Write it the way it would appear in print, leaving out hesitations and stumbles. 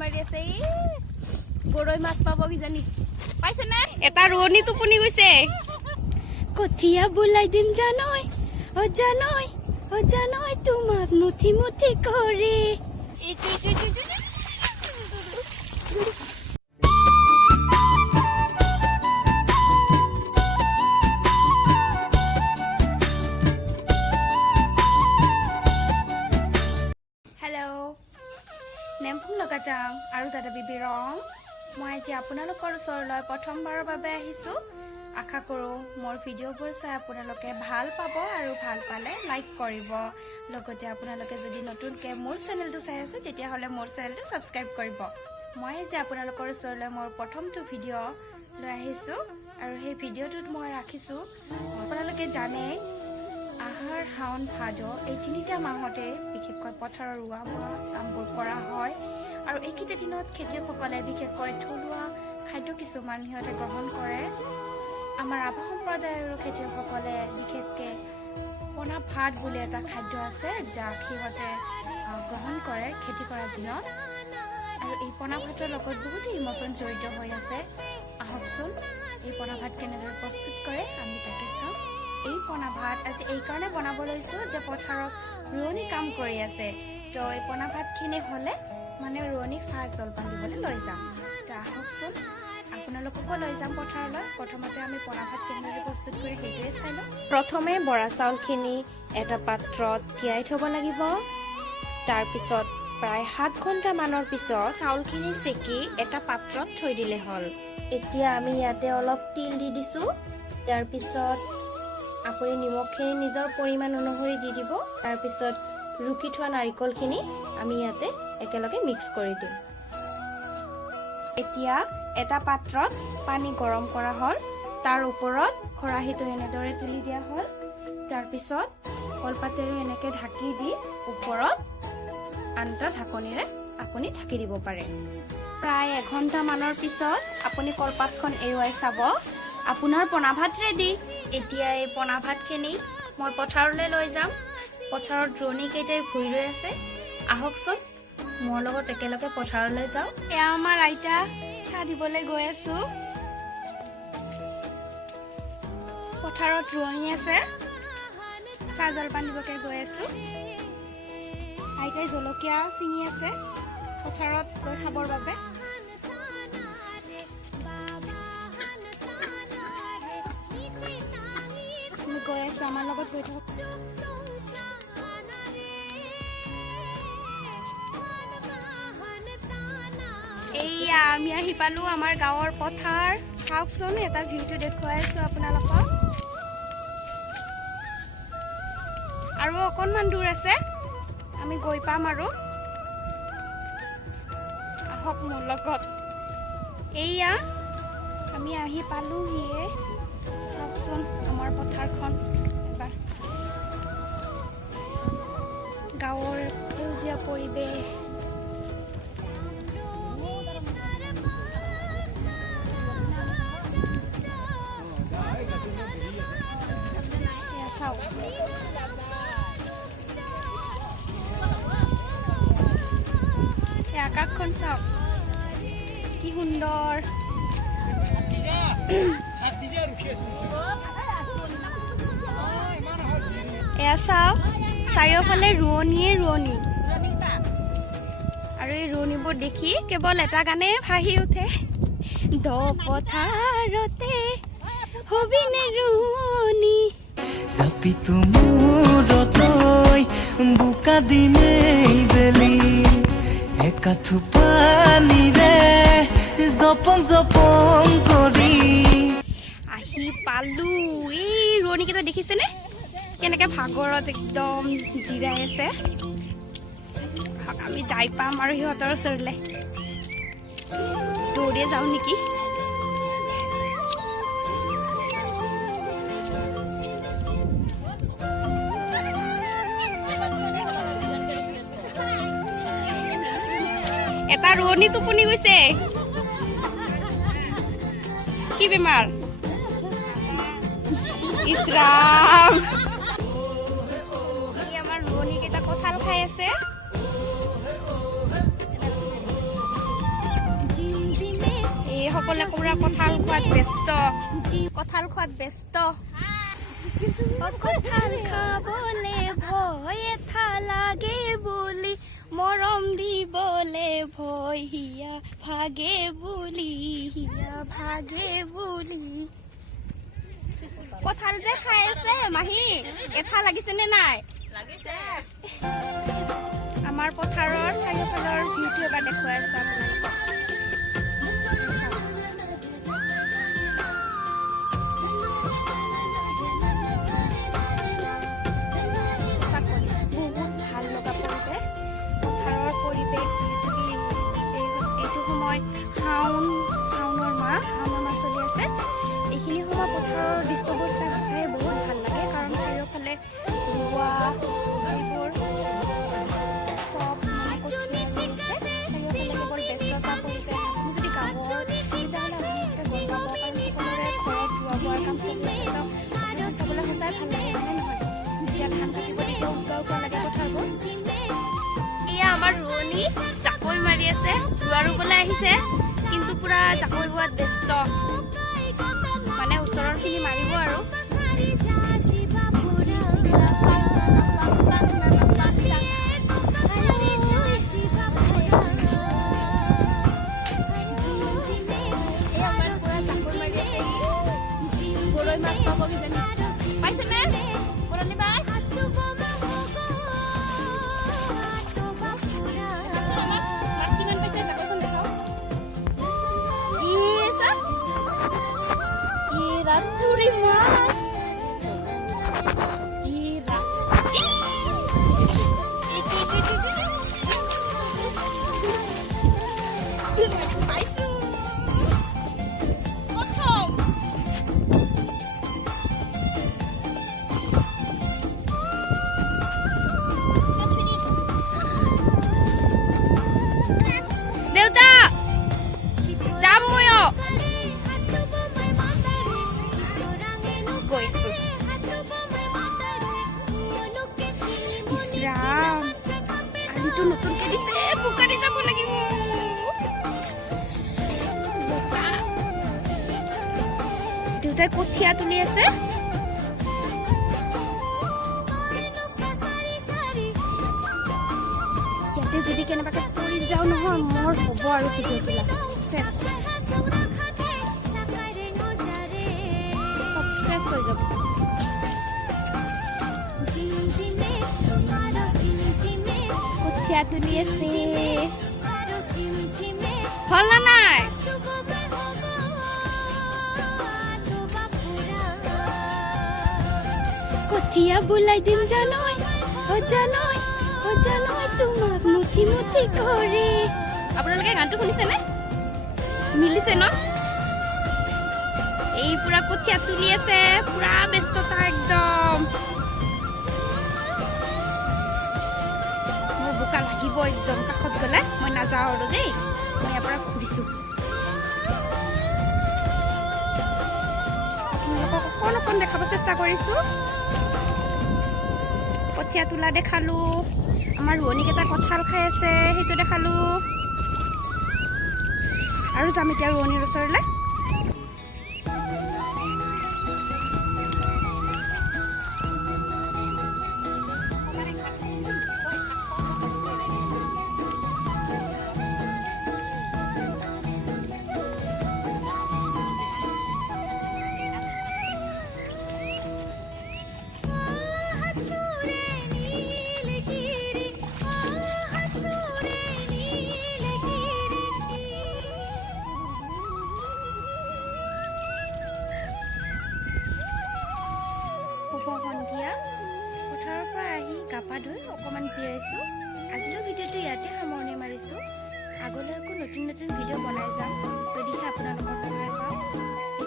মাৰি আছে গৰৈ মাছ পাব কিজানি পাইছে নে এটা ৰোৱনী টোপনি গৈছে কঠিয়া বুলাই দিম জানই ও জানই তোমাক মুঠি মুঠি কৰে নেমফুং লগাটাং আৰু দাদা বিবি ৰং মই আজি আপোনালোকৰ ওচৰলৈ প্ৰথমবাৰৰ বাবে আহিছো আশা কৰো মোৰ ভিডিঅ'বোৰ চাই আপোনালোকে ভাল পাব আৰু ভাল পালে লাইক কৰিব লগতে আপোনালোকে যদি নতুনকৈ মোৰ চেনেলটো চাই আছে তেতিয়া হলে মোৰ চেনেলটো সাবস্ক্ৰাইব কৰিব মই আজি আপোনালোকৰ ওচৰলৈ মোৰ প্ৰথমটো ভিডিঅ' লৈ আহিছো আৰু সেই ভিডিঅ'টোত মই ৰাখিছো আপোনালোকে জানে আহাৰ শাওন ভাদ এই তিনিটা মাহতে বিশেষকৈ পথাৰৰ ৰোৱা কামবোৰ কৰা হয় আৰু এইকেইটা দিনত খেতিয়কসকলে বিশেষকৈ থলুৱা খাদ্য কিছুমান সিহঁতে গ্ৰহণ কৰে আমাৰ ৰাভা সম্প্ৰদায়ৰ খেতিয়কসকলে বিশেষকৈ পনা ভাত বুলি এটা খাদ্য আছে যাক সিহঁতে গ্ৰহণ কৰে খেতি কৰাৰ দিনত আৰু এই পনা ভাতৰ লগত বহুতো ইমোচন জড়িত হৈ আছে আহকচোন এই পনা ভাত কেনেদৰে প্ৰস্তুত কৰে আমি তাকে চাওঁ এই পনা ভাত আজি এই কাৰণে বনাব লৈছো যে পথাৰত ৰোৱনী কাম কৰি আছে তো এই পনা ভাতখিনি হলে মানে ৰোৱনীক চাহ জলপান দিবলৈ লৈ যাম তো আহকচোন আপোনালোককো লৈ যাম পথাৰলৈ প্ৰথমতে আমি পনা ভাত কেনেদৰে প্ৰস্তুত কৰি সেইটোৱে চাই লওঁ প্ৰথমে বৰা চাউলখিনি এটা পাত্ৰত তিয়াই থব লাগিব তাৰপিছত প্ৰায় 7 ঘণ্টা মানৰ পিছত চাউলখিনি চেকি এটা পাত্ৰত থৈ দিলে হ'ল এতিয়া আমি ইয়াতে অলপ তিল দি দিছো তাৰ পিছত আপুনি নিমখখিনি নিজৰ পৰিমাণ অনুসৰি দি দিব তাৰ পিছত ৰুকি থোৱা নাৰিকলখিনি আমি ইয়াতে একেলগে মিক্স কৰি দিম এতিয়া এটা পাত্ৰত পানী গৰম কৰা হ'ল তাৰ ওপৰত খৰাহিটো এনেদৰে তুলি দিয়া হ'ল তাৰ পিছত কলপাতেৰে এনেকৈ ঢাকি দি ওপৰত আনটা ঢাকনিৰে আপুনি ঢাকি দিব পাৰে প্ৰায় 1 ঘণ্টা মানৰ পিছত আপুনি কলপাতখন এৰুৱাই চাব আপোনাৰ পনা ভাত ৰেডি এতিয়া এই পনা ভাতখিনি মই পথাৰলৈ লৈ যাম পথাৰত ৰোৱনী কেইটাই ভুই ৰৈ আছে আহকচোন মোৰ লগত একেলগে পথাৰলৈ যাওঁ এয়া আমাৰ আইতা চাহ দিবলৈ গৈ আছো পথাৰত ৰোৱনী আছে চাহ জলপান দিবকৈ গৈ আছো আইতাই জলকীয়া ছিঙি আছে পথাৰত গৈ খাবৰ বাবে গৈ আছো আমাৰ লগত গৈ থাকক এইয়া আমি আহি পালো আমাৰ গাঁৱৰ পথাৰ চাওকচোন এটা ভিউটো দেখুৱাই আছো আপোনালোকক আৰু অকণমান দূৰ আছে আমি গৈ পাম আৰু আহক মোৰ লগত এইয়া আমি আহি পালোহিয়ে চাওকচোন আমাৰ পথাৰখন এবাৰ গাঁৱৰ সেউজীয়া পৰিৱেশ আকাশখন চাওক কি সুন্দৰ এয়া চাওক চাৰিওফালে ৰোৱনীয়ে ৰোৱনী আৰু এই ৰোৱনীবোৰ দেখি কেৱল এটা গানে ভাহি উঠে দ পথাৰতে হবিনে ৰোৱনী জাপি তুমুৰতৈ বোকা দিমেই বেলি একাঠু পানীৰে জপং জপং কৰি আহি পালো এই ৰোৱনীকেইটা দেখিছেনে কেনেকৈ ভাগৰত একদম জিৰাই আছে আমি যাই পাম আৰু সিহঁতৰ ওচৰলৈ দৌৰে যাওঁ নেকি এটা ৰোৱনী টোপনি গৈছে কি বেমাৰ ইছৰাম আমাৰ ৰোৱনী কেইটা কঁঠাল খাই আছে সকলে পুৰা কঁঠাল খোৱাত ব্যস্ত কঁঠাল খাবলে ভয় এঠা লাগে বুলি মৰম দিবলে ভয় হিয়া ভাগে বুলি কঁঠাল যে খাই আছে মাহী এঠা লাগিছে নে নাই লাগিছে আমাৰ পথাৰৰ চাৰিওফালৰ ভিউটো এবাৰ দেখুৱাই আছো আপোনালোকক বহুত ভাল লগা পৰিৱেশ পথাৰৰ পৰিৱেশ যিহেতু এইটো সময় শাওনৰ মাহ চলি আছে এইখিনি সময় পথাৰৰ দৃশ্যবোৰ চাই বহুত ভাল লাগে কাৰণ চাৰিওফালে ৰোৱা এইবোৰ চব চাৰিওফালে কেৱল ব্যস্ততা পৰিছে আপুনি যদি গাঁৱৰ তেতিয়াহ'লে আপোনালোকে গম পাব কাৰণ সকলোৰে ঘৰত ৰোৱা বোৱাৰ কাম চলি আছে আপুনি চাবলৈ সঁচাই ভাল লাগে হয়নে নহয় যেতিয়া ধান কাটিব তেতিয়া উকা লাগে পথাৰবোৰ এয়া আমাৰ ৰোৱনী জাকৈ মাৰি আছে ৰোৱা ৰুবলৈ আহিছে কিন্তু পুৰা জাকৈ বোৱাত ব্যস্ত মানে ওচৰৰখিনি মাৰিব আৰু গৰৈ মাছ পাব কিজানি পাইছেনে পুৰণি বাই Raturi mas, kira, Aisu, potong. Delta, jamu yo. গৈছো ইছৰাম আলুটো নতুনকে দিছে বোকাৰে যাব লাগিব দেউতাই কঠীয়া তুলি আছে ইয়াতে যদি কেনেবাকে পৰি যাওঁ নহয় মোৰ হ'ব আৰু ভিডিঅ' তোলা চেছ হৈ যাব কঠীয়া তুলি আছে হল না নাই কঠীয়া বুলাই দিম জানৈ তোমাক মুঠি কৰি আপোনালোকে গানটো শুনিছেনে মিলিছে ন এই পুৰা কঠীয়া তুলি আছে পুৰা ব্যস্ততা একদম মোৰ বোকা লাগিব একদম কাষত গ'লে মই নাযাওঁ আৰু দেই মই ইয়াৰ পৰা ঘূৰিছোঁ আপোনালোকক অকণ দেখাব চেষ্টা কৰিছোঁ কঠীয়া তোলা দেখালোঁ আমাৰ ৰোৱনীকেইটা কঁঠাল খাই আছে সেইটো দেখালোঁ আৰু যাম এতিয়া ৰোৱনীৰ ওচৰলৈ সন্ধিয়া পথাৰৰ পৰা আহি গা পা ধুই অকণমান জিৰাইছোঁ আজিলৈ ভিডিঅ'টো ইয়াতে সামৰণি মাৰিছোঁ আগলৈ আকৌ নতুন ভিডিঅ' বনাই যাম যদিহে আপোনালোকৰ সহায় পাওঁ